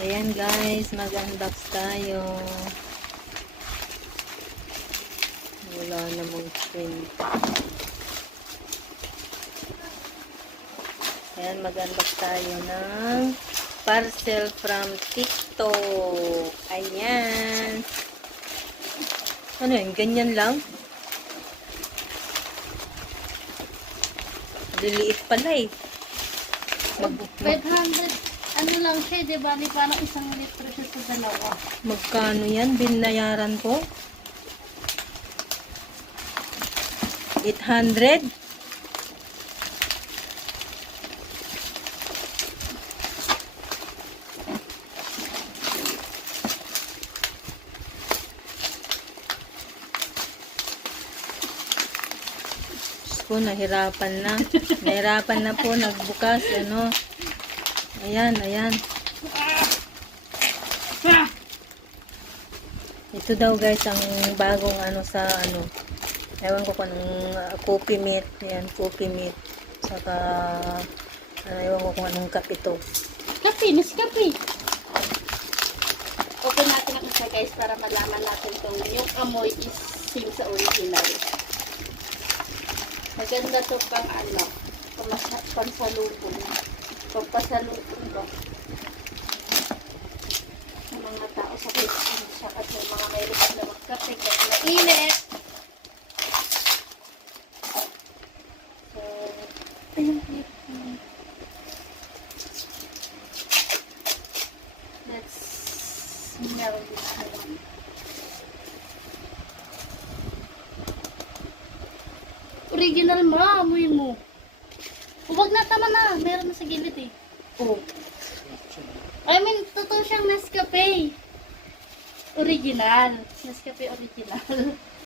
Ayan guys, mag-unbox tayo. Wala namang print. Ayan, mag-unbox tayo ng parcel from TikTok. Ayan. Ano yun? Ganyan lang? Liliit pala eh. 500, ano lang siya, di ba? Parang 1 litro siya sa dalawa. Magkano yan? Binayaran ko? 800? Po, nahirapan na. Nahirapan na po, nagbukas, ano. Ayan, ayan. Ito daw guys, ang bagong ano sa ano. Ewan ko kung anong coffee meat. Ayan, coffee meat. Saka, ewan ko kung anong kape to. Kape, mas kape. Open natin ang isa guys para malaman natin kung yung amoy is same sa original. Maganda to pang ano, pansalubong. Pampasalubong ba? Sa mga tao sa Pilipinas at sa mga mayroon na magkape kasi mainit. So, ayun. Let's smell this one. Original ma, amoy mo. Huwag na, tama na. Meron na sa gilid eh. Oh. I mean, totoo siyang Nescafe. Original. Nescafe original.